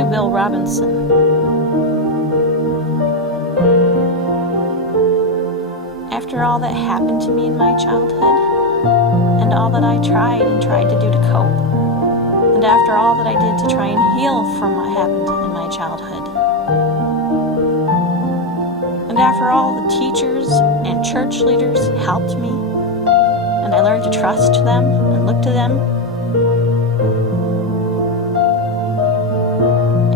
to Bill Robinson. After all that happened to me in my childhood, and all that I tried to do to cope, and after all that I did to try and heal from what happened in my childhood, and after all the teachers and church leaders helped me, and I learned to trust them and look to them,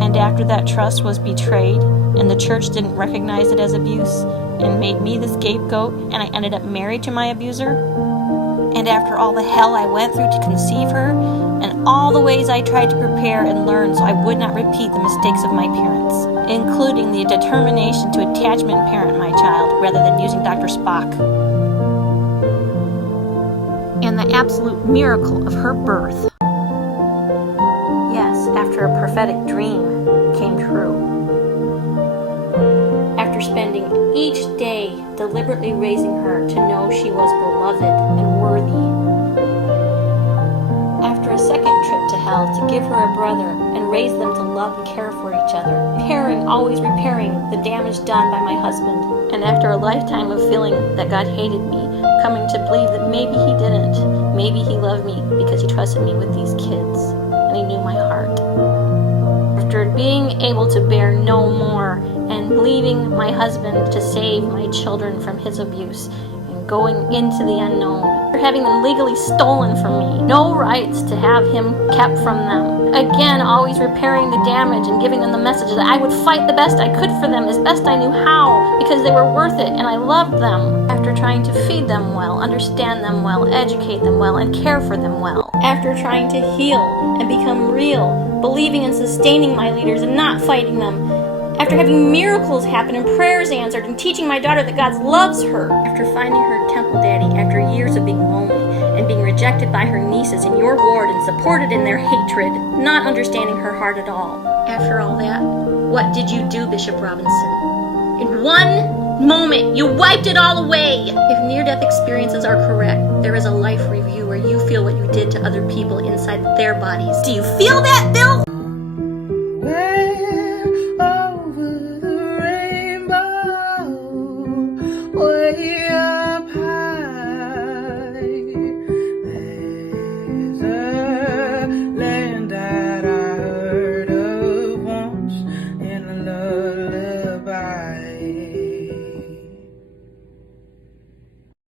and after that trust was betrayed and the church didn't recognize it as abuse and made me the scapegoat and I ended up married to my abuser, and after all the hell I went through to conceive her and all the ways I tried to prepare and learn so I would not repeat the mistakes of my parents, including the determination to attachment parent my child rather than using Dr. Spock, and the absolute miracle of her birth. Yes, after a prophetic dream came true. After spending each day deliberately raising her to know she was beloved and worthy. After a second trip to hell to give her a brother and raise them to love and care for each other. Always repairing the damage done by my husband. And after a lifetime of feeling that God hated me, coming to believe that maybe He didn't. Maybe He loved me because He trusted me with these kids. And He knew my heart. After being able to bear no more and leaving my husband to save my children from his abuse and going into the unknown, after having them legally stolen from me, no rights to have him kept from them, again always repairing the damage and giving them the message that I would fight the best I could for them as best I knew how because they were worth it and I loved them. After trying to feed them well, understand them well, educate them well, and care for them well. After trying to heal and become real, believing and sustaining my leaders and not fighting them. After having miracles happen and prayers answered and teaching my daughter that God loves her. After finding her temple daddy after years of being lonely and being rejected by her nieces in your ward and supported in their hatred, not understanding her heart at all. After all that, what did you do, Bishop Robinson? In one moment, you wiped it all away. If near-death experiences are correct, there is a life review where you feel what you did to other people inside their bodies. Do you feel that, Bill?